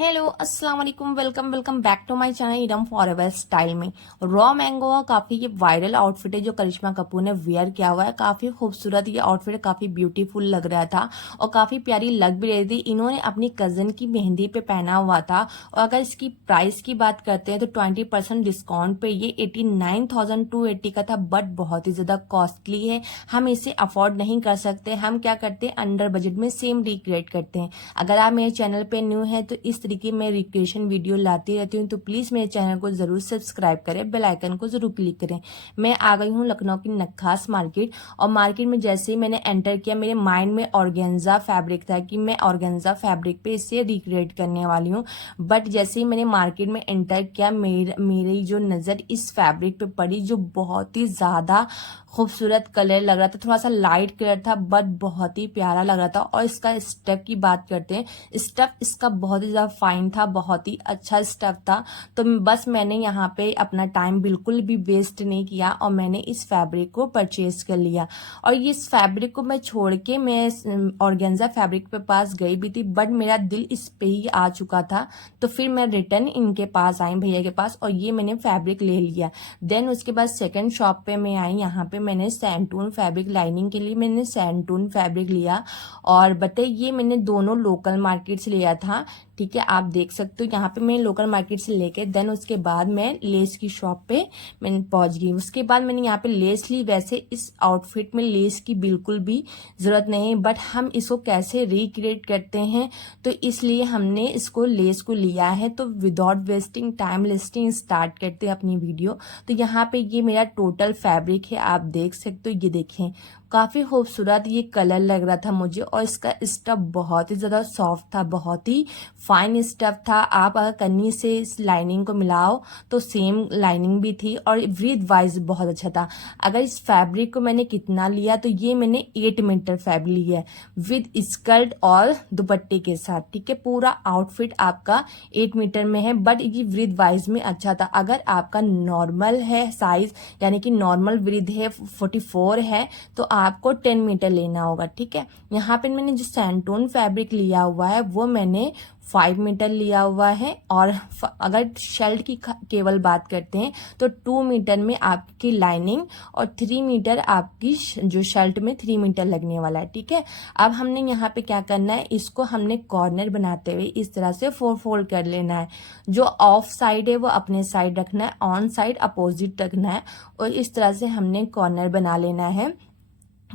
Hello अस्सलाम वालेकुम, welcome welcome back to my channel इडम फॉरएवर स्टाइल में। रॉ मैंगो का काफी ये वायरल आउटफिट है जो करिश्मा कपूर ने वेयर किया हुआ है। काफी खूबसूरत ये आउटफिट, काफी ब्यूटीफुल लग रहा था और काफी प्यारी लग भी रही थी। इन्होंने अपनी कजन की मेहंदी पे पहना हुआ था और अगर इसकी प्राइस की बात करते हैं तो 20% डिस्काउंट पे ये 89,280 का था, बट बहुत ही ज्यादा कॉस्टली है। हम इसे अफोर्ड नहीं कर सकते। हम क्या करते हैं, अंडर बजट में सेम रिक्रिएट करते हैं। अगर आप मेरे चैनल पे न्यू है तो इस तरीके मैं रिक्रिएशन वीडियो लाती रहती हूँ, तो प्लीज मेरे चैनल को जरूर सब्सक्राइब करें, बेल आइकन को जरूर क्लिक करें। मैं आ गई हूँ लखनऊ की नक्खास मार्केट, और मार्केट में जैसे ही मैंने एंटर किया मेरे माइंड में ऑर्गेन्जा फैब्रिक था कि मैं ऑर्गेन्जा फैब्रिक पे इसे रिक्रिएट करने वाली हूँ। बट जैसे ही मैंने मार्केट में एंटर किया मेरी जो नजर इस फैब्रिक पे पड़ी, जो बहुत ही ज्यादा खूबसूरत कलर लग रहा था, थोड़ा सा लाइट कलर था बट बहुत ही प्यारा लग रहा था। और इसका स्टफ की बात करते हैं, स्टफ इसका बहुत ही ज्यादा फाइन था, बहुत ही अच्छा स्टफ था। तो बस मैंने यहाँ पे अपना टाइम बिल्कुल भी वेस्ट नहीं किया और मैंने इस फैब्रिक को परचेज कर लिया। और इस फैब्रिक को मैं छोड़ के मैं ऑर्गेन्जा फैब्रिक पे पास गई भी थी, बट मेरा दिल इस पे ही आ चुका था। तो फिर मैं रिटर्न इनके पास आई, भैया के पास, और ये मैंने फैब्रिक ले लिया। देन उसके बाद सेकंड शॉप पे मैं आई, यहाँ पे मैंने सैंटून फैब्रिक लाइनिंग के लिए मैंने सैंटून फैब्रिक लिया। और बताइए, ये मैंने दोनों लोकल मार्केट से लिया था। ठीक है, आप देख सकते हो यहाँ पे मैं लोकल मार्केट से लेके देन उसके बाद मैं लेस की शॉप पे मैंने पहुंच गई। उसके बाद मैंने यहाँ पे लेस ली। वैसे इस आउटफिट में लेस की बिल्कुल भी जरूरत नहीं, बट हम इसको कैसे रिक्रिएट करते हैं तो इसलिए हमने इसको लेस को लिया है। तो without wasting time listing start करते हैं अपनी वीडियो। तो यहाँ पे ये मेरा टोटल फैब्रिक है, आप देख सकते हो। ये देखें, काफी खूबसूरत ये कलर लग रहा था मुझे, और इसका स्टफ बहुत ही ज्यादा सॉफ्ट था, बहुत ही फाइन स्टफ था। आप अगर कन्नी से इस लाइनिंग को मिलाओ तो सेम लाइनिंग भी थी, और विद वाइज बहुत अच्छा था। अगर इस फैब्रिक को मैंने कितना लिया तो ये मैंने 8 मीटर फैब्रिक लिया है विद स्कर्ट और दुपट्टे के साथ। ठीक है, पूरा आउटफिट आपका 8 मीटर में है, बट ये विद वाइज में अच्छा था। अगर आपका नॉर्मल है साइज, यानी कि नॉर्मल विद है 44 है, तो आपको 10 मीटर लेना होगा। ठीक है, यहाँ पे मैंने जो सैंटून फैब्रिक लिया हुआ है वो मैंने 5 मीटर लिया हुआ है। और अगर शर्ट की केवल बात करते हैं तो 2 मीटर में आपकी लाइनिंग और 3 मीटर आपकी जो शर्ट में 3 मीटर लगने वाला है। ठीक है, अब हमने यहाँ पे क्या करना है, इसको हमने कॉर्नर बनाते हुए इस तरह से 4 फोल्ड कर लेना है। जो ऑफ साइड है वो अपने साइड रखना है, ऑन साइड अपोजिट रखना है, और इस तरह से हमने कॉर्नर बना लेना है।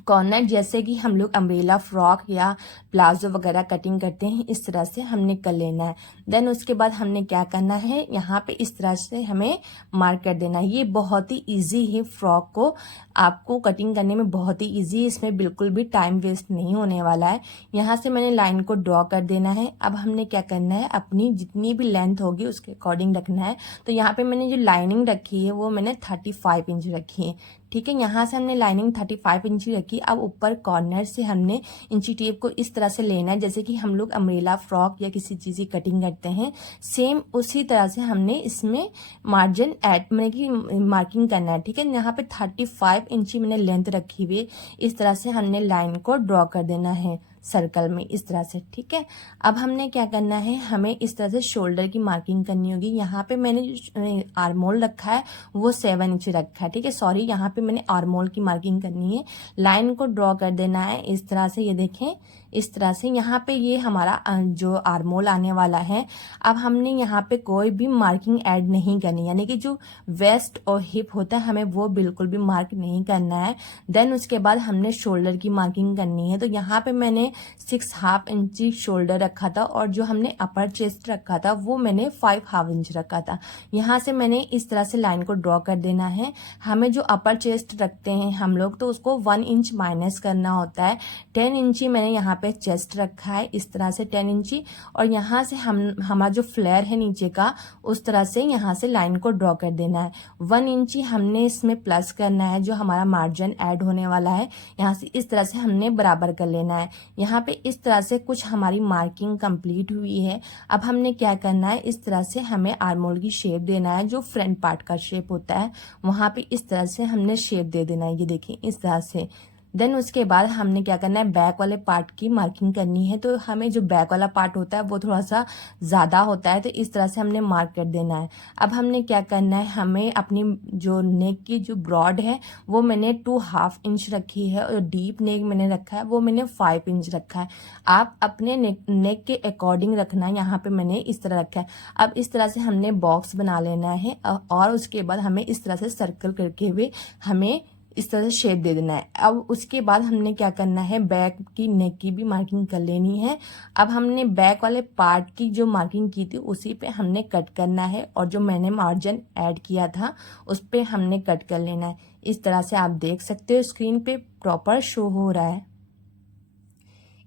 कॉर्नर जैसे कि हम लोग अम्ब्रेला फ्रॉक या प्लाजो वगैरह कटिंग करते हैं, इस तरह से हमने कर लेना है। देन उसके बाद हमने क्या करना है, यहाँ पे इस तरह से हमें मार्क कर देना है। ये बहुत ही इजी है, फ्रॉक को आपको कटिंग करने में बहुत ही इजी है, इसमें बिल्कुल भी टाइम वेस्ट नहीं होने वाला है। यहाँ से मैंने लाइन को ड्रॉ कर देना है। अब हमने क्या करना है, अपनी जितनी भी लेंथ होगी उसके अकॉर्डिंग रखना है। तो यहाँ पे मैंने जो लाइनिंग रखी है वो मैंने 35 इंच रखी है। ठीक है, यहाँ से हमने लाइनिंग 35 इंची रखी। अब ऊपर कॉर्नर से हमने इंची टेप को इस तरह से लेना है, जैसे कि हम लोग अम्ब्रेला फ्रॉक या किसी चीज की कटिंग करते हैं, सेम उसी तरह से हमने इसमें मार्जिन ऐड मैंने की मार्किंग करना है। ठीक है, यहाँ पे 35 इंची मैंने लेंथ रखी हुई, इस तरह से हमने लाइन को ड्रॉ कर देना है सर्कल में, इस तरह से। ठीक है, अब हमने क्या करना है, हमें इस तरह से शोल्डर की मार्किंग करनी होगी। यहाँ पे मैंने जो आर्मोल रखा है वो 7 इंच रखा है। ठीक है, सॉरी, यहाँ पे मैंने आर्मोल की मार्किंग करनी है। लाइन को ड्रॉ कर देना है इस तरह से, ये देखें इस तरह से। यहाँ पे ये हमारा जो आर्मोल आने वाला है। अब हमने यहाँ पे कोई भी मार्किंग ऐड नहीं करनी, यानी कि जो वेस्ट और हिप होता है हमें वो बिल्कुल भी मार्क नहीं करना है। देन उसके बाद हमने शोल्डर की मार्किंग करनी है। तो यहाँ पे मैंने 6.5 इंची शोल्डर रखा था, और जो हमने अपर चेस्ट रखा था वो मैंने 5.5 इंच रखा था। यहाँ से मैंने इस तरह से लाइन को ड्रॉ कर देना है। हमें जो अपर चेस्ट रखते हैं हम लोग, तो उसको 1 इंच माइनस करना होता है। 10 इंची मैंने यहाँ पे चेस्ट रखा है, इस तरह से 10 इंची। और यहाँ से हमारा जो फ्लेयर है नीचे का, उस तरह से यहाँ से लाइन को ड्रॉ कर देना है। 1 इंची हमने इसमें प्लस करना है, जो हमारा मार्जिन ऐड होने वाला है। यहाँ से इस तरह से हमने बराबर कर लेना है। यहाँ पे इस तरह से कुछ हमारी मार्किंग कंप्लीट हुई है। अब हमने क्या करना है, इस तरह से हमें आर्मोल की शेप देना है, जो फ्रंट पार्ट का शेप होता है वहां पे इस तरह से हमने शेप दे देना है। ये देखिए इस तरह से देन उसके बाद हमने क्या करना है, बैक वाले पार्ट की मार्किंग करनी है। तो हमें जो बैक वाला पार्ट होता है वो थोड़ा सा ज़्यादा होता है, तो इस तरह से हमने मार्क कर देना है। अब हमने क्या करना है, हमें अपनी जो नेक की जो ब्रॉड है वो मैंने 2.5 इंच रखी है, और डीप नेक मैंने रखा है वो मैंने 5 इंच रखा है। आप अपने नेक के अकॉर्डिंग रखना है। यहाँ पे मैंने इस तरह रखा है। अब इस तरह से हमने बॉक्स बना लेना है, और उसके बाद हमें इस तरह से सर्कल करके हुए हमें इस तरह से शेप दे देना है। अब उसके बाद हमने क्या करना है, बैक की नेक की भी मार्किंग कर लेनी है। अब हमने बैक वाले पार्ट की जो मार्किंग की थी उसी पे हमने कट करना है, और जो मैंने मार्जिन ऐड किया था उस पे हमने कट कर लेना है। इस तरह से आप देख सकते हो स्क्रीन पे प्रॉपर शो हो रहा है।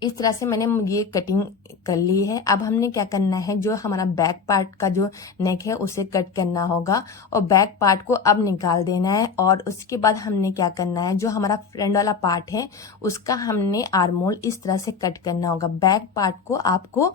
इस तरह से मैंने ये कटिंग कर ली है। अब हमने क्या करना है, जो हमारा बैक पार्ट का जो नेक है उसे कट करना होगा, और बैक पार्ट को अब निकाल देना है। और उसके बाद हमने क्या करना है, जो हमारा फ्रंट वाला पार्ट है उसका हमने आर्म होल इस तरह से कट करना होगा। बैक पार्ट को आपको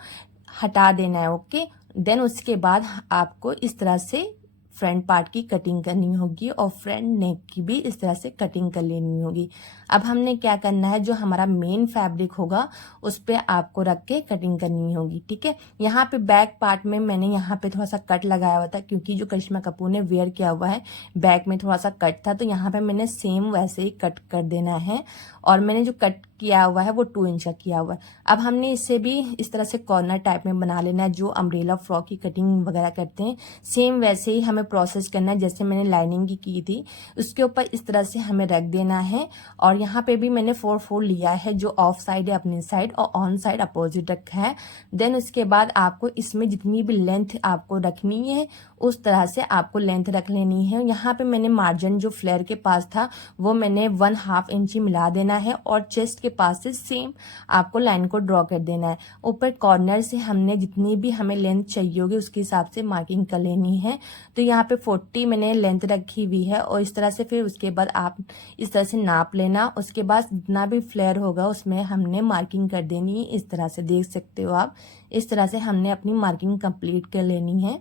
हटा देना है, ओके। देन उसके बाद आपको इस तरह से फ्रंट पार्ट की कटिंग करनी होगी, और फ्रंट नेक की भी इस तरह से कटिंग कर लेनी होगी। अब हमने क्या करना है, जो हमारा मेन फैब्रिक होगा उस पे आपको रख के कटिंग करनी होगी, ठीक है। यहाँ पे बैक पार्ट में मैंने यहाँ पे थोड़ा सा कट लगाया हुआ था, क्योंकि जो करिश्मा कपूर ने वेयर किया हुआ है बैक में थोड़ा सा कट था, तो यहाँ पे मैंने सेम वैसे ही कट कर देना है। और मैंने जो कट किया हुआ है वो 2 इंच का किया हुआ है। अब हमने इसे भी इस तरह से कॉर्नर टाइप में बना लेना है, जो अम्ब्रेला फ्रॉक की कटिंग वगैरह करते हैं सेम वैसे ही हमें प्रोसेस करना है। जैसे मैंने लाइनिंग की थी उसके ऊपर इस तरह से हमें रख देना है। और यहाँ पे भी मैंने 4 लिया है, जो ऑफ साइड है अपनी साइड और ऑन साइड अपोजिट रखा है। देन उसके बाद आपको इसमें जितनी भी लेंथ आपको रखनी है उस तरह से आपको लेंथ रख लेनी है। यहाँ पे मैंने मार्जिन जो फ्लेयर के पास था वो मैंने 1/2 इंच मिला देना है, और चेस्ट के पास से सेम आपको लाइन को ड्रॉ कर देना है। ऊपर कॉर्नर से हमने जितनी भी हमें लेंथ चाहिए होगी उसके हिसाब से मार्किंग कर लेनी है। तो यहाँ पे 40 मैंने लेंथ रखी हुई है, और इस तरह से फिर उसके बाद आप इस तरह से नाप लेना। उसके बाद जितना भी फ्लेयर होगा उसमें हमने मार्किंग कर देनी है। इस तरह से देख सकते हो आप, इस तरह से हमने अपनी मार्किंग कंप्लीट कर लेनी है।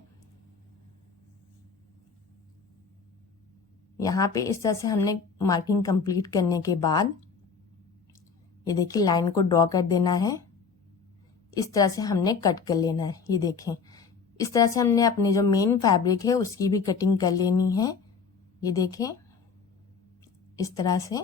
यहाँ पे इस तरह से हमने मार्किंग कंप्लीट करने के बाद ये देखिए लाइन को ड्रॉ कर देना है। इस तरह से हमने कट कर लेना है। ये देखें इस तरह से हमने अपने जो मेन फैब्रिक है उसकी भी कटिंग कर लेनी है। ये देखें इस तरह से।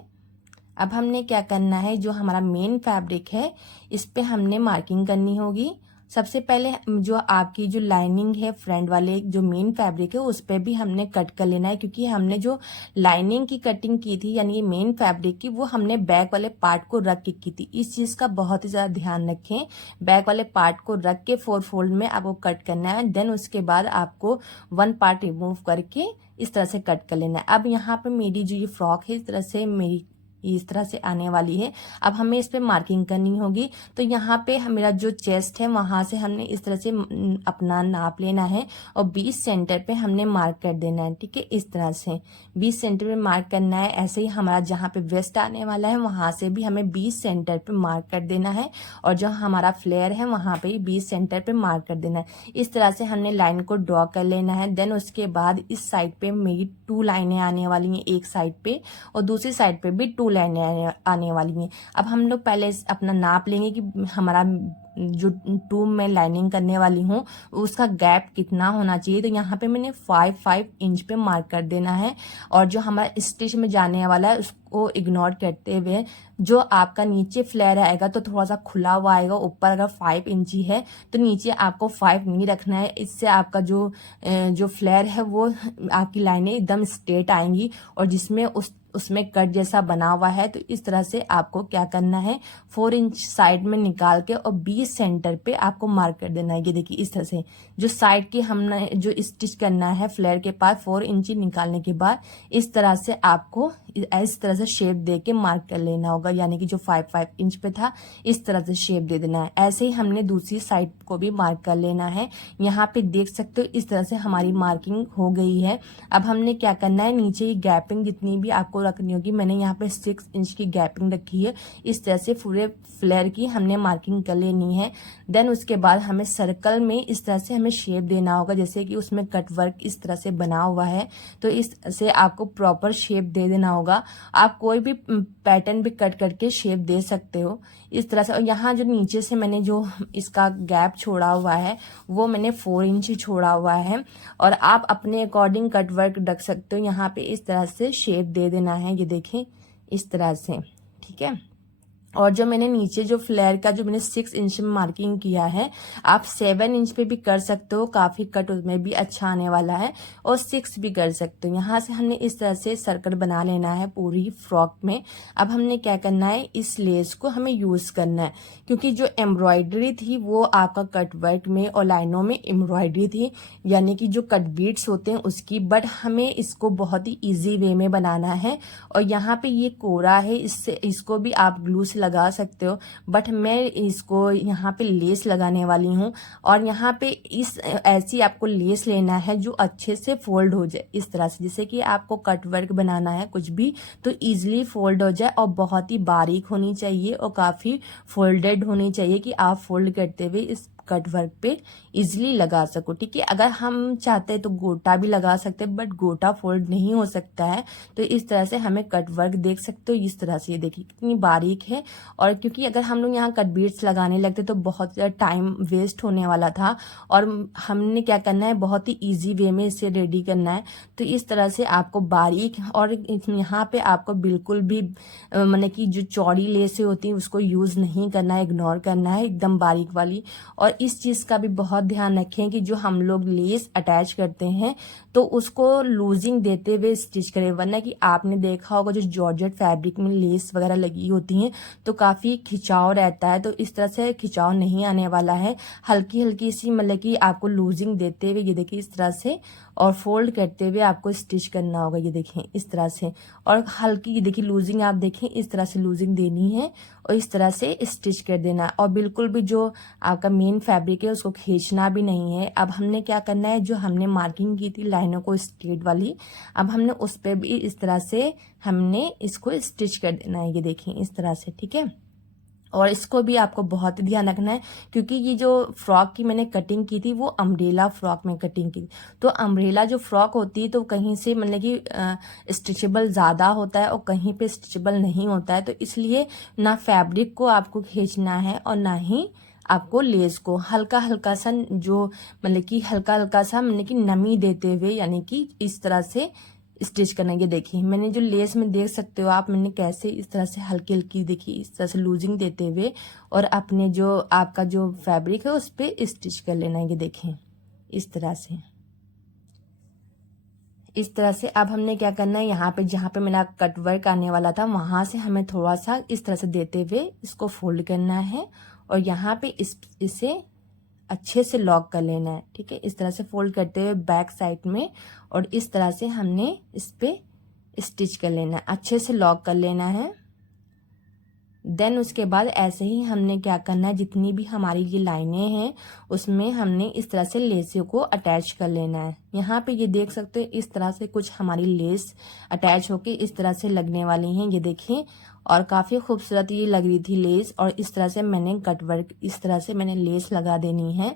अब हमने क्या करना है, जो हमारा मेन फैब्रिक है इस पे हमने मार्किंग करनी होगी। सबसे पहले जो आपकी जो लाइनिंग है फ्रंट वाले जो मेन फैब्रिक है उस पे भी हमने कट कर लेना है, क्योंकि हमने जो लाइनिंग की कटिंग की थी यानी मेन फैब्रिक की वो हमने बैक वाले पार्ट को रख के की थी। इस चीज का बहुत ही ज्यादा ध्यान रखें। बैक वाले पार्ट को रख के 4 फोल्ड में आपको कट करना है। देन उसके बाद आपको 1 पार्ट रिमूव करके इस तरह से कट कर लेना है। अब यहाँ पे मेरी जो ये फ्रॉक है इस तरह से मेरी इस तरह से आने वाली है। अब हमें इस पे मार्किंग करनी होगी। तो यहाँ पे मेरा जो चेस्ट है वहां से हमने इस तरह से अपना नाप लेना है, और 20 सेंटर पे हमने मार्क कर देना है, ठीक है। इस तरह से 20 सेंटर पे मार्क करना है। ऐसे ही हमारा जहाँ पे वेस्ट आने वाला है वहां से भी हमें 20 सेंटर पे मार्क कर देना है, और जो हमारा फ्लेयर है वहां पे 20 सेंटर पे मार्क कर देना है। इस तरह से हमने लाइन को ड्रॉ कर लेना है। देन उसके बाद इस साइड पे मेरी 2 लाइनें आने वाली हैं, एक साइड पे और दूसरी साइड पे भी 2 लाइनें आने वाली हैं। अब हम लोग पहले अपना नाप लेंगे कि हमारा जो 2 में लाइनिंग करने वाली हूँ उसका गैप कितना होना चाहिए। तो यहाँ पे मैंने 5 इंच पे मार्क कर देना है, और जो हमारा स्टिच में जाने वाला है उसको इग्नोर करते हुए जो आपका नीचे फ्लेयर आएगा तो थोड़ा सा खुला हुआ आएगा। ऊपर अगर 5 इंची है तो नीचे आपको 5 नहीं रखना है। इससे आपका जो फ्लेयर है वो आपकी लाइनें एकदम स्ट्रेट आएंगी, और जिसमें उसमें कट जैसा बना हुआ है। तो इस तरह से आपको क्या करना है, 4 इंच साइड में निकाल के और 20 सेंटर पे आपको मार्क कर देना है। ये देखिए इस तरह से जो साइड की हमने जो स्टिच करना है फ्लेयर के पास 4 इंची निकालने के बाद इस तरह से आपको इस तरह से शेप दे के मार्क कर लेना होगा, यानी कि जो 5 इंच पे था इस तरह से शेप दे देना है। ऐसे ही हमने दूसरी साइड को भी मार्क कर लेना है। यहाँ पे देख सकते हो इस तरह से हमारी मार्किंग हो गई है। अब हमने क्या करना है, नीचे की गैपिंग जितनी भी आपको रखनी होगी, मैंने यहाँ पे 6 इंच की गैपिंग रखी है। इस तरह से पूरे फ्लेयर की हमने मार्किंग कर लेनी है। देन उसके बाद हमें सर्कल में इस तरह से हमें शेप देना होगा, जैसे कि उसमें कट वर्क इस तरह से बना हुआ है तो इस से आपको प्रॉपर शेप दे देना होगा। आप कोई भी पैटर्न भी कट करके शेप दे सकते हो इस तरह से। और यहाँ जो नीचे से मैंने जो इसका गैप छोड़ा हुआ है वो मैंने 4 इंच छोड़ा हुआ है, और आप अपने अकॉर्डिंग कट वर्क रख सकते हो। यहाँ पे इस तरह से शेप दे देना है, ये देखें इस तरह से, ठीक है। और जो मैंने नीचे जो फ्लेयर का जो मैंने 6 इंच में मार्किंग किया है, आप 7 इंच पे भी कर सकते हो, काफी कट उसमें भी अच्छा आने वाला है, और 6 भी कर सकते हो। यहाँ से हमने इस तरह से सर्कल बना लेना है पूरी फ्रॉक में। अब हमने क्या करना है, इस लेस को हमें यूज करना है, क्योंकि जो एम्ब्रॉयडरी थी वो आपका कट वर्क में और लाइनों में एम्ब्रॉयडरी थी, यानी कि जो कट बीट्स होते हैं उसकी, बट हमें इसको बहुत ही इजी वे में बनाना है। और यहाँ पे ये कोरा है, इससे इसको भी आप ग्लू से लगा सकते हो, बट मैं इसको यहाँ पे लेस लगाने वाली हूँ। और यहाँ पे इस ऐसी आपको लेस लेना है जो अच्छे से फोल्ड हो जाए इस तरह से, जैसे कि आपको कट वर्क बनाना है कुछ भी तो इजीली फोल्ड हो जाए, और बहुत ही बारीक होनी चाहिए और काफी फोल्डेड होनी चाहिए कि आप फोल्ड करते हुए इस कट वर्क पे इजिली लगा सको, ठीक है। अगर हम चाहते हैं तो गोटा भी लगा सकते हैं, बट गोटा फोल्ड नहीं हो सकता है। तो इस तरह से हमें कट वर्क देख सकते हो इस तरह से, ये देखिए कितनी बारीक है। और क्योंकि अगर हम लोग यहाँ कट बीट्स लगाने लगते तो बहुत टाइम वेस्ट होने वाला था, और हमने क्या करना है, बहुत ही ईजी वे में इसे रेडी करना है। तो इस तरह से आपको बारीक, और यहाँ पे आपको बिल्कुल भी मतलब कि जो चौड़ी लेसें होती हैं उसको यूज नहीं करना है, इग्नोर करना है, एकदम बारीक वाली। और इस चीज का भी बहुत ध्यान रखें कि जो हम लोग लेस अटैच करते हैं तो उसको लूजिंग देते हुए स्टिच करें, वरना कि आपने देखा होगा जो जॉर्जेट फैब्रिक में लेस वगैरह लगी होती हैं तो काफी खिंचाव रहता है, तो इस तरह से खिंचाव नहीं आने वाला है। हल्की हल्की सी मतलब कि आपको लूजिंग देते हुए, ये देखिए इस तरह से, और फोल्ड करते हुए आपको स्टिच करना होगा, ये देखें इस तरह से। और हल्की ये देखिए लूजिंग, आप देखें इस तरह से लूजिंग देनी है और इस तरह से स्टिच कर देना है। और बिल्कुल भी जो आपका मेन फैब्रिक है उसको खींचना भी नहीं है। अब हमने क्या करना है, जो हमने मार्किंग की थी लाइनों को स्ट्रेट वाली, अब हमने उस पर भी इस तरह से हमने इसको स्टिच कर देना है, ये देखें इस तरह से, ठीक है। और इसको भी आपको बहुत ध्यान रखना है, क्योंकि ये जो फ्रॉक की मैंने कटिंग की थी वो अम्ब्रेला फ्रॉक में कटिंग की थी। तो अम्ब्रेला जो फ्रॉक होती है तो कहीं से मतलब कि स्टिचेबल ज़्यादा होता है और कहीं पे स्टिचेबल नहीं होता है, तो इसलिए ना फैब्रिक को आपको खींचना है और ना ही आपको लेस को हल्का हल्का सा, जो मतलब कि हल्का हल्का सा मतलब कि नमी देते हुए, यानी कि इस तरह से स्टिच करना। ये देखिए मैंने जो लेस में देख सकते हो आप, मैंने कैसे इस तरह से हल्की हल्की देखिए इस तरह से लूजिंग देते हुए और अपने जो आपका जो फैब्रिक है उस पर स्टिच कर लेना है, ये देखें इस तरह से, इस तरह से। अब हमने क्या करना है, यहाँ पे जहाँ पे मेरा कट वर्क आने वाला था वहां से हमें थोड़ा सा इस तरह से देते हुए इसको फोल्ड करना है, और यहाँ पे इसे अच्छे से लॉक कर लेना है, ठीक है। इस तरह से फोल्ड करते हुए बैक साइड में, और इस तरह से हमने इस पे स्टिच कर लेना है, अच्छे से लॉक कर लेना है। देन उसके बाद ऐसे ही हमने क्या करना है, जितनी भी हमारी ये लाइनें हैं उसमें हमने इस तरह से लेसों को अटैच कर लेना है। यहाँ पे ये देख सकते हैं इस तरह से कुछ हमारी लेस अटैच होके इस तरह से लगने वाली हैं, ये देखिए। और काफी खूबसूरत ये लग रही थी लेस, और इस तरह से मैंने कट वर्क इस तरह से मैंने लेस लगा देनी है।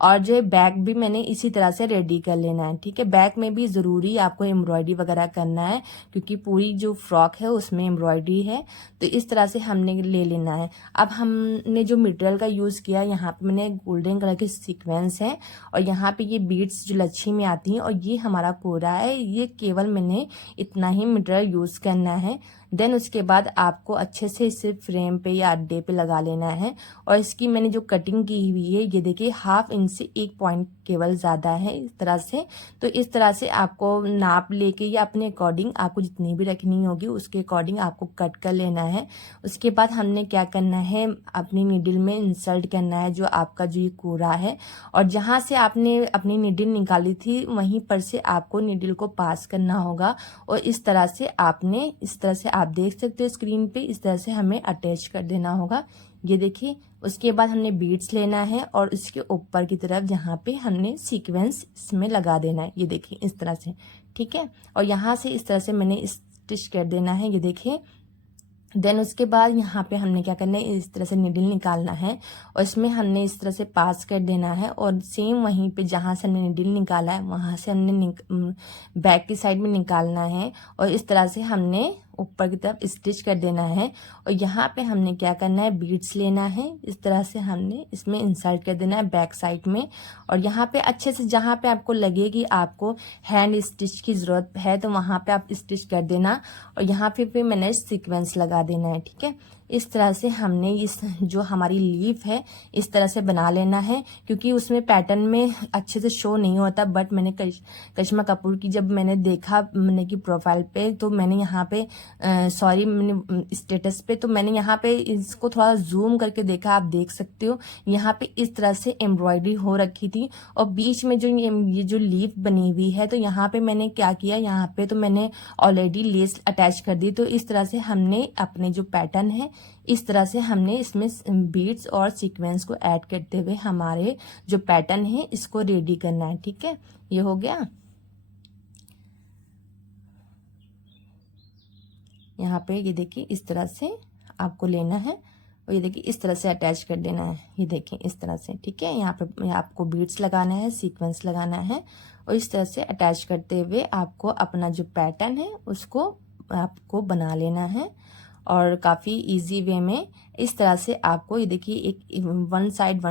और जो बैक भी मैंने इसी तरह से रेडी कर लेना है, ठीक है। बैक में भी जरूरी आपको एम्ब्रॉयडरी वगैरह करना है, क्योंकि पूरी जो फ्रॉक है उसमें एम्ब्रॉयडरी है, तो इस तरह से हमने ले लेना है। अब हमने जो मटेरियल का यूज किया, यहाँ पे मैंने गोल्डन कलर के सीक्वेंस है, और यहाँ पे ये बीड्स जो लच्छी में आती हैं, और ये हमारा कोरा है। ये केवल मैंने इतना ही मटेरियल यूज करना है। देन उसके बाद आपको अच्छे से इसे फ्रेम पे या अड्डे पे लगा लेना है। और इसकी मैंने जो कटिंग की हुई है, ये देखिए 1/2 इंच से 1 पॉइंट केवल ज्यादा है इस तरह से। तो इस तरह से आपको नाप लेके या अपने अकॉर्डिंग आपको जितनी भी रखनी होगी उसके अकॉर्डिंग आपको कट कर लेना है। उसके बाद हमने क्या करना है, अपनी नीडल में इंसर्ट करना है जो आपका जो ये कोरा है, और जहां से आपने अपनी नीडल निकाली थी वहीं पर से आपको नीडल को पास करना होगा। और इस तरह से आपने, इस तरह से आप देख सकते हो स्क्रीन पे, इस तरह से हमें अटैच कर देना होगा, ये देखिए। उसके बाद हमने बीड्स लेना है और इसके ऊपर की तरफ जहाँ पे हमने सीक्वेंस इसमें लगा देना है, ये देखिए इस तरह से, ठीक है। और यहाँ से इस तरह से मैंने स्टिच कर देना है, ये देखिए। देन उसके बाद यहाँ पे हमने क्या करना है, इस तरह से निडल निकालना है और इसमें हमने इस तरह से पास कर देना है और सेम वहीं पे जहाँ से हमने निडल निकाला है वहाँ से हमने बैक की साइड में निकालना है और इस तरह से हमने ऊपर की तरफ स्टिच कर देना है। और यहाँ पे हमने क्या करना है, बीड्स लेना है, इस तरह से हमने इसमें इंसर्ट कर देना है बैक साइड में। और यहाँ पे अच्छे से जहाँ पे आपको लगे कि आपको हैंड स्टिच की ज़रूरत है तो वहाँ पे आप स्टिच कर देना और यहाँ पे मैंने सीक्वेंस लगा देना है। ठीक है, इस तरह से हमने इस जो हमारी लीफ है इस तरह से बना लेना है, क्योंकि उसमें पैटर्न में अच्छे से शो नहीं होता। बट मैंने करिश्मा कपूर की जब मैंने देखा मैंने की प्रोफाइल पे तो मैंने यहाँ पे सॉरी मैंने स्टेटस पे तो मैंने यहाँ पे इसको थोड़ा जूम करके देखा, आप देख सकते हो यहाँ पे इस तरह से एम्ब्रॉयडरी हो रखी थी और बीच में जो ये जो लीफ बनी हुई है तो यहाँ पे मैंने क्या किया, यहाँ पे तो मैंने ऑलरेडी लेस अटैच कर दी। तो इस तरह से हमने अपने जो पैटर्न है इस तरह से हमने इसमें बीड्स और सीक्वेंस को ऐड करते हुए हमारे जो पैटर्न है इसको रेडी करना है। ठीक है, ये हो गया। यहाँ पे ये देखिए इस तरह से आपको लेना है और ये देखिए इस तरह से अटैच कर देना है, ये देखिए इस तरह से। ठीक है, यहाँ पे आपको बीड्स लगाना है, सीक्वेंस लगाना है और इस तरह से अटैच करते हुए आपको अपना जो पैटर्न है उसको आपको बना लेना है। और काफ़ी इजी वे में इस तरह से आपको ये देखिए एक वन साइड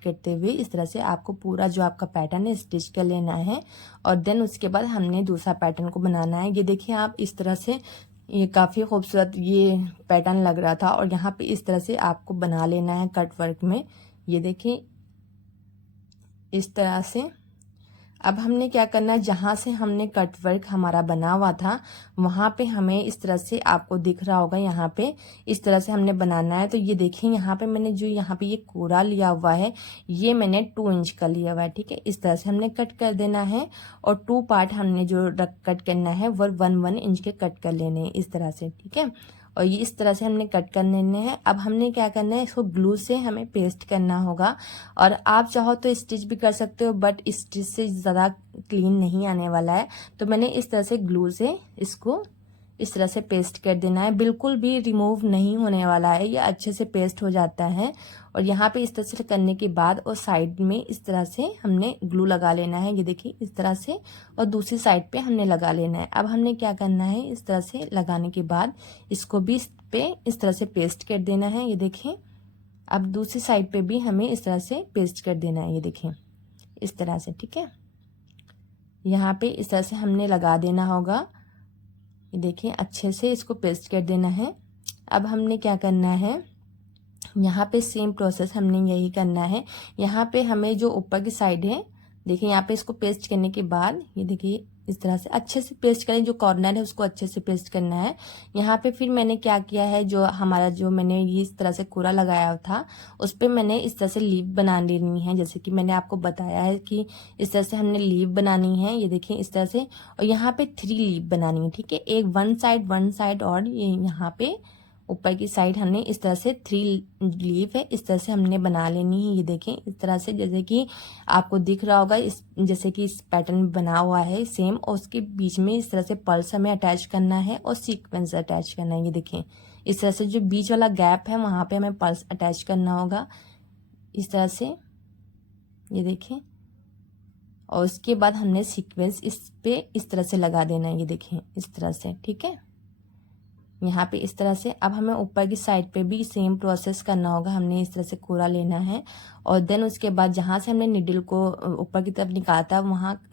करते हुए इस तरह से आपको पूरा जो आपका पैटर्न है स्टिच कर लेना है। और देन उसके बाद हमने दूसरा पैटर्न को बनाना है। ये देखिए आप इस तरह से, ये काफ़ी खूबसूरत ये पैटर्न लग रहा था और यहाँ पे इस तरह से आपको बना लेना है कट वर्क में। ये देखिए इस तरह से। अब हमने क्या करना है, जहाँ से हमने कट वर्क हमारा बना हुआ था वहाँ पे हमें इस तरह से आपको दिख रहा होगा, यहाँ पे इस तरह से हमने बनाना है। तो ये देखिए यहाँ पे मैंने जो यहाँ पे ये कोरा लिया हुआ है ये मैंने 2 इंच का लिया हुआ है। ठीक है, इस तरह से हमने कट कर देना है और 2 पार्ट हमने जो कट करना है वो 1 इंच के कट कर लेने हैं इस तरह से। ठीक है, और ये इस तरह से हमने कट कर लेने हैं। अब हमने क्या करना है, इसको ग्लू से हमें पेस्ट करना होगा। और आप चाहो तो स्टिच भी कर सकते हो बट स्टिच से ज़्यादा क्लीन नहीं आने वाला है, तो मैंने इस तरह से ग्लू से इसको इस तरह से पेस्ट कर देना है। बिल्कुल भी रिमूव नहीं होने वाला है, ये अच्छे से पेस्ट हो जाता है। और यहाँ पे इस तरह से करने के बाद और साइड में इस तरह से हमने ग्लू लगा लेना है, ये देखिए इस तरह से, और दूसरी साइड पे हमने लगा लेना है। अब हमने क्या करना है, इस तरह से लगाने के बाद इसको भी इस पे इस तरह से पेस्ट कर देना है, ये देखें। अब दूसरी साइड पे भी हमें इस तरह से पेस्ट कर देना है, ये देखें इस तरह से। ठीक है, यहाँ पे इस तरह से हमने लगा देना होगा, ये देखिए अच्छे से इसको पेस्ट कर देना है। अब हमने क्या करना है, यहाँ पे सेम प्रोसेस हमने यही करना है। यहाँ पे हमें जो ऊपर की साइड है देखिए, यहाँ पे इसको पेस्ट करने के बाद ये देखिए इस तरह से अच्छे से पेस्ट करें, जो कॉर्नर है उसको अच्छे से पेस्ट करना है। यहाँ पे फिर मैंने क्या किया है, जो हमारा जो मैंने ये इस तरह से कोरा लगाया था उस पर मैंने इस तरह से लीव बना लेनी है, जैसे कि मैंने आपको बताया है कि इस तरह से हमने लीव बनानी है, ये देखिए इस तरह से। और यहाँ पे 3 लीव बनानी है। ठीक है, एक वन साइड और ये यहाँ पे ऊपर की साइड हमने इस तरह से 3 लीफ है इस तरह से हमने बना लेनी है। ये देखें इस तरह से, जैसे कि आपको दिख रहा होगा इस जैसे कि इस पैटर्न में बना हुआ है सेम, और उसके बीच में इस तरह से पर्ल्स हमें अटैच करना है और सीक्वेंस अटैच करना है। ये देखें इस तरह से जो बीच वाला गैप है वहाँ पे हमें पर्ल्स अटैच करना होगा इस तरह से, ये देखें। और उसके बाद हमने सीक्वेंस इस पे इस तरह से लगा देना है, ये देखें इस तरह से। ठीक है, यहाँ पे इस तरह से। अब हमें ऊपर की साइड पे भी सेम प्रोसेस करना होगा, हमने इस तरह से कोरा लेना है और देन उसके बाद जहाँ से हमने निडल को ऊपर की तरफ निकाला था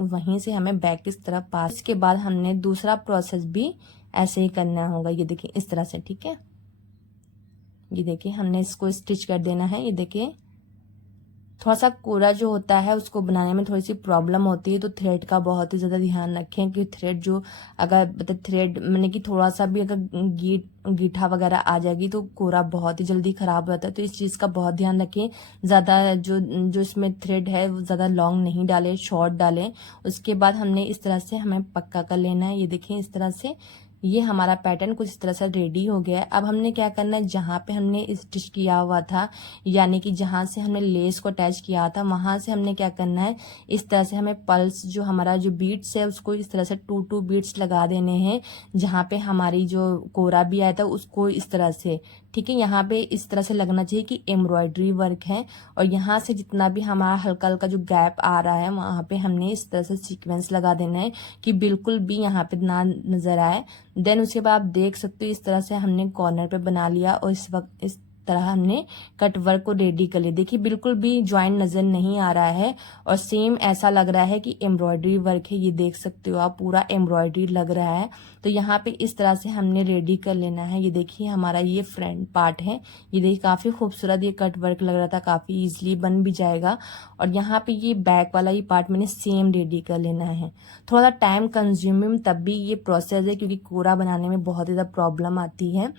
वहीं से हमें बैक की तरफ पास के बाद हमने दूसरा प्रोसेस भी ऐसे ही करना होगा, ये देखिए इस तरह से। ठीक है, ये देखिए हमने इसको स्टिच कर देना है। ये देखिए थोड़ा सा कोरा जो होता है उसको बनाने में थोड़ी सी प्रॉब्लम होती है, तो थ्रेड का बहुत ही ज़्यादा ध्यान रखें कि थ्रेड जो अगर मतलब थ्रेड मैंने कि थोड़ा सा भी अगर गीठा वगैरह आ जाएगी तो कोरा बहुत ही जल्दी ख़राब हो जाता है। तो इस चीज़ का बहुत ध्यान रखें, ज़्यादा जो इसमें थ्रेड है वो ज़्यादा लॉन्ग नहीं डालें, शॉर्ट डालें। उसके बाद हमने इस तरह से हमें पक्का कर लेना है, ये देखें इस तरह से। ये हमारा पैटर्न कुछ इस तरह से रेडी हो गया है। अब हमने क्या करना है, जहाँ पे हमने स्टिच किया हुआ था, यानी कि जहाँ से हमने लेस को अटैच किया था, वहां से हमने क्या करना है, इस तरह से हमें पल्स जो हमारा जो बीट्स है उसको इस तरह से 2 बीट्स लगा देने हैं, जहाँ पे हमारी जो कोरा भी आया था उसको इस तरह से, ठीक है। यहाँ पे इस तरह से लगना चाहिए कि एम्ब्रॉयडरी वर्क है, और यहाँ से जितना भी हमारा हल्का हल्का जो गैप आ रहा है वहां पे हमने इस तरह से सीक्वेंस लगा देना है कि बिल्कुल भी यहाँ पे ना नजर आए। देन उसके बाद आप देख सकते हो इस तरह से हमने कॉर्नर पे बना लिया, और इस वक्त इस तरह हमने कट वर्क को रेडी कर लिया। देखिए बिल्कुल भी ज्वाइंट नजर नहीं आ रहा है, और सेम ऐसा लग रहा है कि एम्ब्रॉयडरी वर्क है। ये देख सकते हो आप, पूरा एम्ब्रॉयडरी लग रहा है। तो यहाँ पे इस तरह से हमने रेडी कर लेना है। ये देखिए हमारा ये फ्रंट पार्ट है, ये देखिए काफी खूबसूरत ये कट वर्क लग रहा था, काफी इजिली बन भी जाएगा। और यहाँ पे ये बैक वाला ये पार्ट मैंने सेम रेडी कर लेना है। थोड़ा टाइम कंज्यूमिंग तब भी ये प्रोसेस है, क्योंकि कोरा बनाने में बहुत ज़्यादा प्रॉब्लम आती है।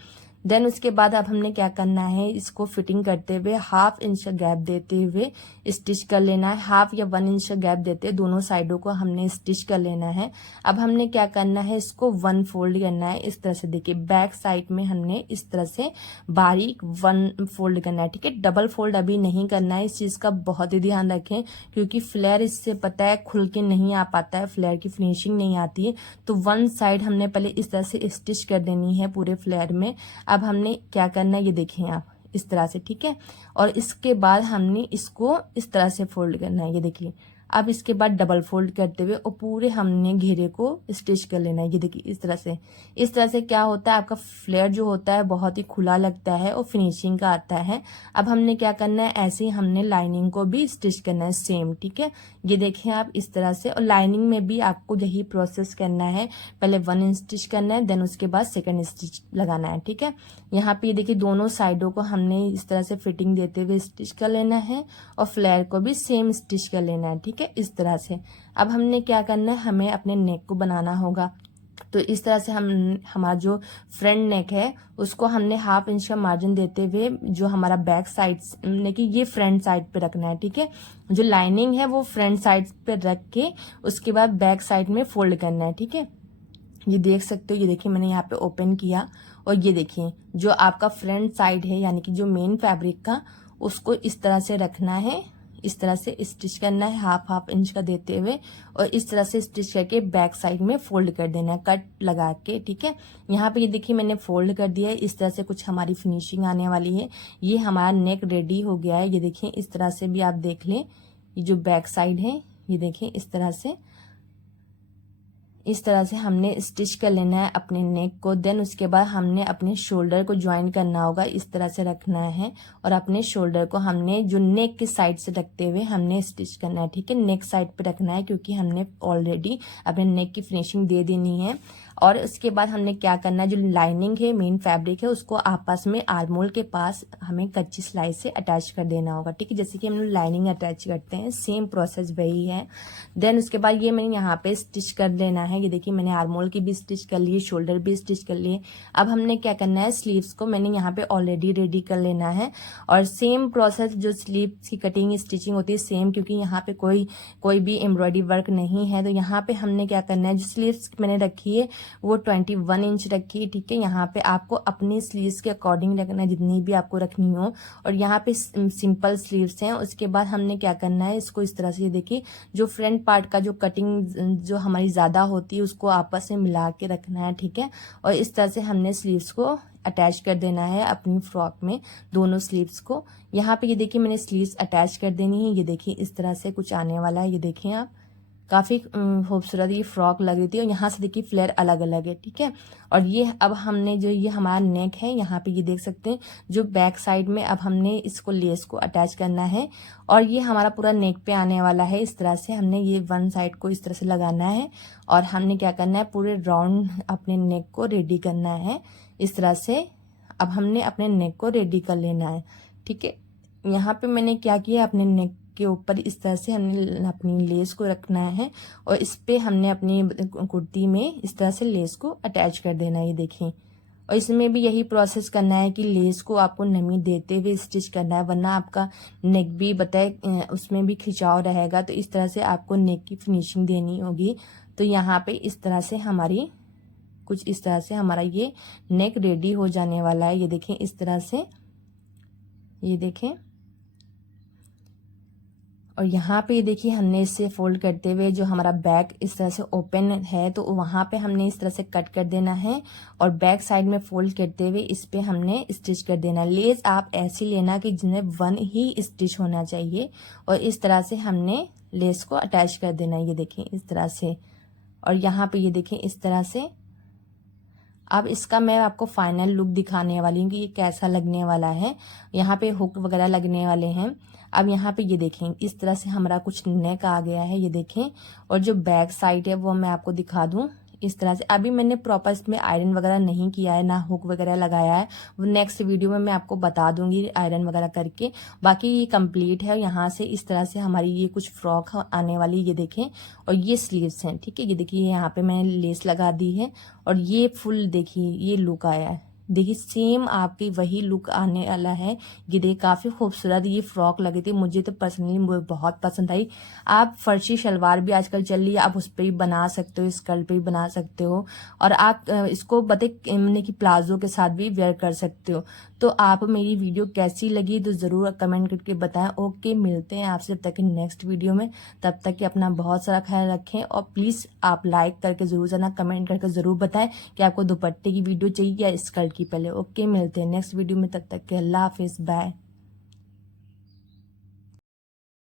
देन उसके बाद अब हमने क्या करना है, इसको फिटिंग करते हुए 1/2 इंच का गैप देते हुए स्टिच कर लेना है। 1/2 या 1 इंच का गैप देते दोनों साइडों को हमने स्टिच कर लेना है। अब हमने क्या करना है, इसको 1 फोल्ड करना है इस तरह से। देखिए बैक साइड में हमने इस तरह से बारीक 1 फोल्ड करना है, ठीक है। डबल फोल्ड अभी नहीं करना है, इस चीज का बहुत ही ध्यान रखें, क्योंकि फ्लेयर इससे पता है खुल के नहीं आ पाता है, फ्लेयर की फिनिशिंग नहीं आती है। तो 1 साइड हमने पहले इस तरह से स्टिच कर देनी है पूरे फ्लेयर में। अब हमने क्या करना है, ये देखें आप इस तरह से, ठीक है। और इसके बाद हमने इसको इस तरह से फोल्ड करना है, ये देखिए। अब इसके बाद डबल फोल्ड करते हुए और पूरे हमने घेरे को स्टिच कर लेना है, ये देखिए इस तरह से। इस तरह से क्या होता है, आपका फ्लेयर जो होता है बहुत ही खुला लगता है और फिनिशिंग का आता है। अब हमने क्या करना है, ऐसे ही हमने लाइनिंग को भी स्टिच करना है सेम, ठीक है। ये देखें आप इस तरह से, और लाइनिंग में भी आपको यही प्रोसेस करना है। पहले 1 इंच स्टिच करना है, देन उसके बाद 2nd स्टिच लगाना है, ठीक है। यहाँ पे ये देखिए दोनों साइडों को हमने इस तरह से फिटिंग देते हुए स्टिच कर लेना है, और फ्लेयर को भी सेम स्टिच कर लेना है, ठीक है, इस तरह से। अब हमने क्या करना है, हमें अपने नेक को बनाना होगा। तो इस तरह से हम हमारा जो फ्रंट नेक है उसको हमने 1/2 इंच का मार्जिन देते हुए जो हमारा बैक साइड यानी कि ये फ्रंट साइड पे रखना है, ठीक है। जो लाइनिंग है वो फ्रंट साइड पे रख के उसके बाद बैक साइड में फोल्ड करना है, ठीक है। ये देख सकते हो, ये देखिए मैंने यहाँ पे ओपन किया, और ये देखिए जो आपका फ्रंट साइड है यानी कि जो मेन फैब्रिक का, उसको इस तरह से रखना है, इस तरह से स्टिच करना है 1/2 इंच का देते हुए, और इस तरह से स्टिच करके बैक साइड में फोल्ड कर देना है कट लगा के, ठीक है। यहाँ पे ये देखिए मैंने फोल्ड कर दिया है, इस तरह से कुछ हमारी फिनिशिंग आने वाली है। ये हमारा नेक रेडी हो गया है, ये देखिए इस तरह से भी आप देख लें। ये जो बैक साइड है ये देखिए इस तरह से, इस तरह से हमने स्टिच कर लेना है अपने नेक को। देन उसके बाद हमने अपने शोल्डर को ज्वाइन करना होगा, इस तरह से रखना है, और अपने शोल्डर को हमने जो नेक के साइड से रखते हुए हमने स्टिच करना है, ठीक है। नेक साइड पे रखना है, क्योंकि हमने ऑलरेडी अपने नेक की फिनिशिंग दे देनी है। और उसके बाद हमने क्या करना है, जो लाइनिंग है मेन फैब्रिक है उसको आपस में आर्मोल के पास हमें कच्ची सिलाई से अटैच कर देना होगा, ठीक है। जैसे कि हम लोग लाइनिंग अटैच करते हैं, सेम प्रोसेस वही है। देन उसके बाद ये मैंने यहाँ पे स्टिच कर देना है। ये देखिए मैंने आर्मोल की भी स्टिच कर ली, शोल्डर भी स्टिच कर लिए। अब हमने क्या करना है, स्लीव्स को मैंने यहाँ पे ऑलरेडी रेडी कर लेना है, और सेम प्रोसेस जो स्लीव्स की कटिंग स्टिचिंग होती है सेम, क्योंकि यहाँ पे कोई भी एम्ब्रॉयडरी वर्क नहीं है। तो यहाँ पे हमने क्या करना है, जो स्लीव्स मैंने रखी है वो 21 इंच रखी है, ठीक है। यहाँ पे आपको अपनी स्लीव्स के अकॉर्डिंग रखना है, जितनी भी आपको रखनी हो। और यहाँ पे सिंपल स्लीव्स हैं। उसके बाद हमने क्या करना है, इसको इस तरह से देखिए जो फ्रंट पार्ट का जो कटिंग जो हमारी ज्यादा होती है उसको आपस में मिला के रखना है, ठीक है। और इस तरह से हमने स्लीव्स को अटैच कर देना है अपनी फ्रॉक में, दोनों स्लीव्स को। यहाँ पे ये देखिए मैंने स्लीव्स अटैच कर देनी है। ये देखिए इस तरह से कुछ आने वाला है, ये देखें आप, काफी खूबसूरत ये फ्रॉक लग रही थी। और यहाँ से देखिए फ्लेयर अलग अलग है, ठीक है। और ये अब हमने जो ये हमारा नेक है, यहाँ पे ये देख सकते हैं जो बैक साइड में अब हमने इसको लेस को अटैच करना है, और ये हमारा पूरा नेक पे आने वाला है। इस तरह से हमने ये 1 साइड को इस तरह से लगाना है, और हमने क्या करना है, पूरे राउंड अपने नेक को रेडी करना है इस तरह से। अब हमने अपने नेक को रेडी कर लेना है, ठीक है। यहाँ पे मैंने क्या किया, अपने नेक के ऊपर इस तरह से हमने अपनी लेस को रखना है, और इस पे हमने अपनी कुर्ती में इस तरह से लेस को अटैच कर देना है, ये देखें। और इसमें भी यही प्रोसेस करना है कि लेस को आपको नमी देते हुए स्टिच करना है, वरना आपका नेक भी बताए उसमें भी खिंचाव रहेगा। तो इस तरह से आपको नेक की फिनिशिंग देनी होगी। तो यहाँ पे इस तरह से हमारी कुछ इस तरह से हमारा ये नेक रेडी हो जाने वाला है। ये देखें इस तरह से, ये देखें। और यहाँ पे ये देखिए हमने इसे फोल्ड करते हुए जो हमारा बैक इस तरह से ओपन है तो वहां पे हमने इस तरह से कट कर देना है और बैक साइड में फोल्ड करते हुए इस पे हमने स्टिच कर देना। लेस आप ऐसी लेना कि जिन्हें 1 ही स्टिच होना चाहिए और इस तरह से हमने लेस को अटैच कर देना। ये देखें इस तरह से। और यहाँ पे ये देखें इस तरह से। अब इसका मैं आपको फाइनल लुक दिखाने वाली हूँ कि ये कैसा लगने वाला है। यहाँ पे हुक वगैरह लगने वाले हैं। अब यहाँ पे ये देखें इस तरह से हमारा कुछ नेक आ गया है, ये देखें। और जो बैक साइड है वो मैं आपको दिखा दूं इस तरह से। अभी मैंने प्रॉपर इसमें आयरन वगैरह नहीं किया है, ना हुक वगैरह लगाया है। वो नेक्स्ट वीडियो में मैं आपको बता दूंगी आयरन वगैरह करके। बाकी ये कंप्लीट है। यहाँ से इस तरह से हमारी ये कुछ फ्रॉक आने वाली, ये देखें। और ये स्लीव्स हैं, ठीक है। ये देखिए यहाँ पे मैंने लेस लगा दी है और ये फुल देखिए ये लुक आया है। देखिए सेम आपकी वही लुक आने वाला है। ये देखिए काफी खूबसूरत ये फ्रॉक लगी थी, मुझे तो पर्सनली बहुत पसंद आई। आप फर्शी शलवार भी आजकल चल रही है, आप उस पर भी बना सकते हो, स्कर्ट पे भी बना सकते हो। और आप इसको बता कि प्लाजो के साथ भी वेयर कर सकते हो। तो आप मेरी वीडियो कैसी लगी तो जरूर कमेंट करके बताएं। ओके, मिलते हैं आपसे तब तक नेक्स्ट वीडियो में। तब तक कि अपना बहुत सारा ख्याल रखें और प्लीज आप लाइक करके जरूर जाना, कमेंट करके जरूर बताएं कि आपको दुपट्टे की वीडियो चाहिए या स्कर्ट की। पहले ओके, मिलते हैं नेक्स्ट वीडियो में। तब तक के अल्लाह हाफिज, बाय।